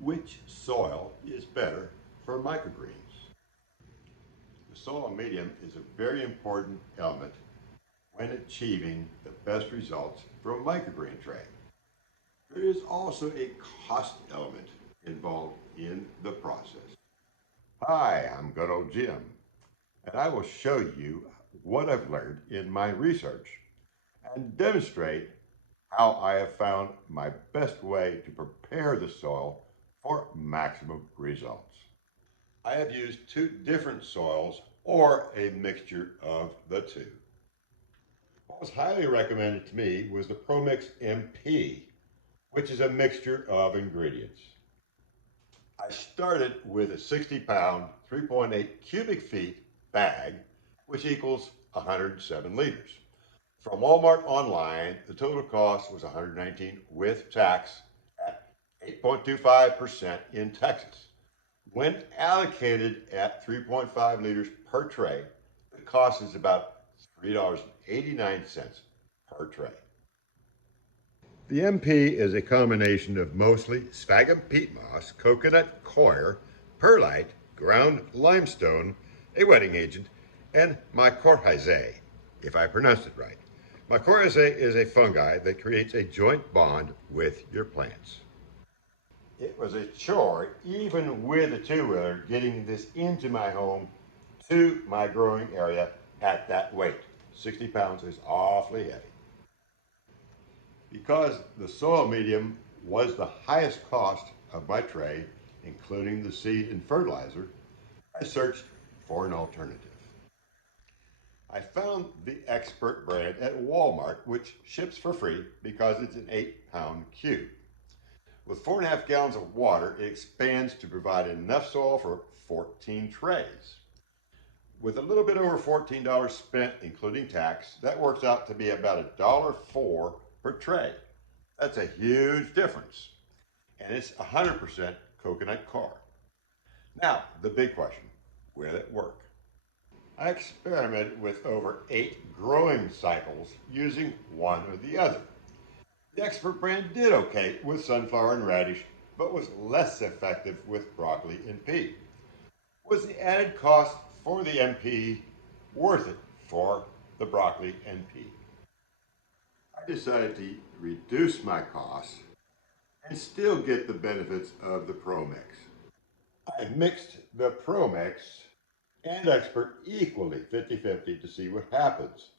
Which soil is better for microgreens? The soil medium is a very important element when achieving the best results from a microgreen tray. There is also a cost element involved in the process. Hi, I'm good old Jim, and I will show you what I've learned in my research and demonstrate how I have found my best way to prepare the soil for maximum results. I have used two different soils or a mixture of the two. What was highly recommended to me was the ProMix MP, which is a mixture of ingredients. I started with a 60-pound, 3.8 cubic feet bag, which equals 107 liters. From Walmart online, the total cost was $119 with tax at 8.25% in Texas. When allocated at 3.5 liters per tray, the cost is about $3.89 per tray. The MP is a combination of mostly sphagnum peat moss, coconut coir, perlite, ground limestone, a wetting agent, and mycorrhizae, if I pronounced it right. Mycorrhizae is a fungi that creates a joint bond with your plants. It was a chore, even with a two-wheeler, getting this into my home to my growing area at that weight. 60 pounds is awfully heavy. Because the soil medium was the highest cost of my tray, including the seed and fertilizer, I searched for an alternative. I found the Expert brand at Walmart, which ships for free because it's an 8-pound cube. With 4.5 gallons of water, it expands to provide enough soil for 14 trays. With a little bit over $14 spent, including tax, that works out to be about $1.04 per tray. That's a huge difference. And it's 100% coconut coir. Now, the big question, will it work? I experimented with over 8 growing cycles using one or the other. The Expert brand did okay with sunflower and radish, but was less effective with broccoli and pea. Was the added cost for the MP worth it for the broccoli and pea? I decided to reduce my costs and still get the benefits of the ProMix. I mixed the ProMix and Expert equally 50-50 to see what happens.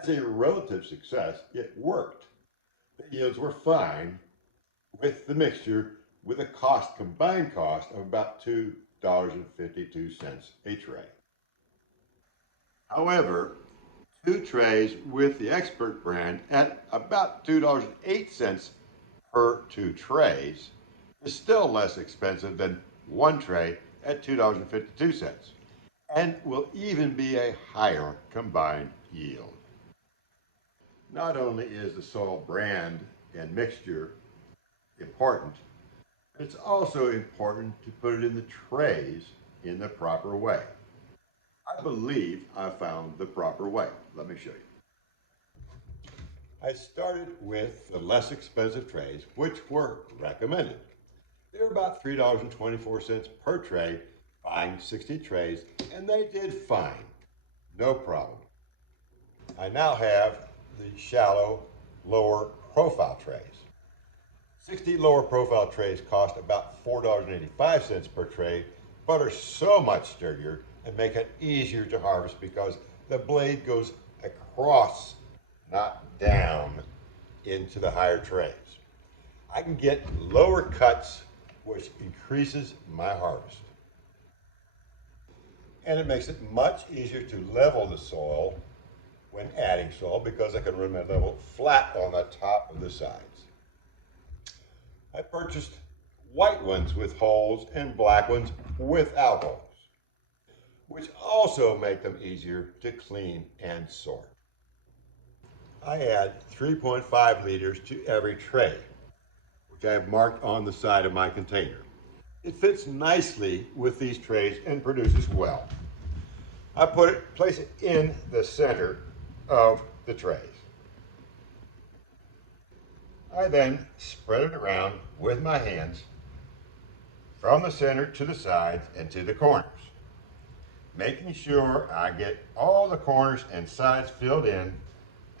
As a relative success, it worked. The yields were fine with the mixture with a combined cost of about $2.52 a tray. However, 2 trays with the Expert brand at about $2.08 per 2 trays is still less expensive than 1 tray at $2.52 and will even be a higher combined yield. Not only is the soil brand and mixture important, it's also important to put it in the trays in the proper way. I believe I found the proper way. Let me show you. I started with the less expensive trays, which were recommended. They're about $3.24 per tray, buying 60 trays, and they did fine. No problem. I now have the shallow, lower profile trays. 60 lower profile trays cost about $4.85 per tray, but are so much sturdier and make it easier to harvest because the blade goes across, not down, into the higher trays. I can get lower cuts, which increases my harvest. And it makes it much easier to level the soil when adding soil because I can run my level flat on the top of the sides. I purchased white ones with holes and black ones without holes, which also make them easier to clean and sort. I add 3.5 liters to every tray, which I have marked on the side of my container. It fits nicely with these trays and produces well. I place it in the center of the trays. I then spread it around with my hands from the center to the sides and to the corners, making sure I get all the corners and sides filled in,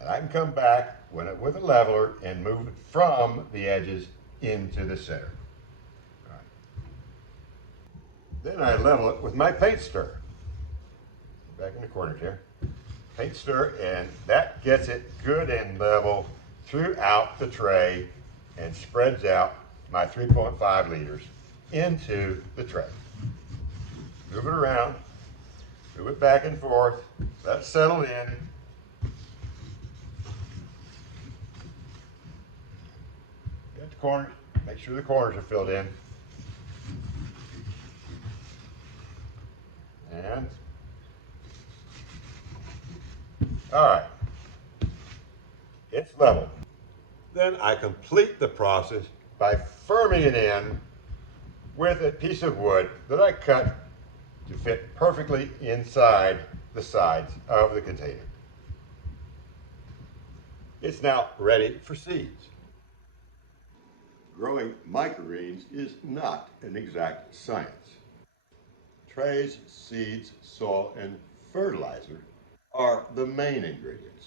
and I can come back with a leveler and move it from the edges into the center. All right. Then I level it with my paint stir. Back in the corners here. Paint stir, and that gets it good and level throughout the tray and spreads out my 3.5 liters into the tray. Move it around, move it back and forth, let it settle in. Get the corners, make sure the corners are filled in. And, all right, it's level. Then I complete the process by firming it in with a piece of wood that I cut to fit perfectly inside the sides of the container. It's now ready for seeds. Growing microgreens is not an exact science. Trays, seeds, soil, and fertilizer are the main ingredients.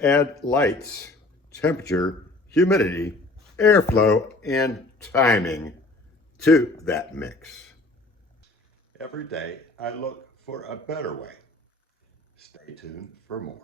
Add lights, temperature, humidity, airflow, and timing to that mix. Every day I look for a better way. Stay tuned for more.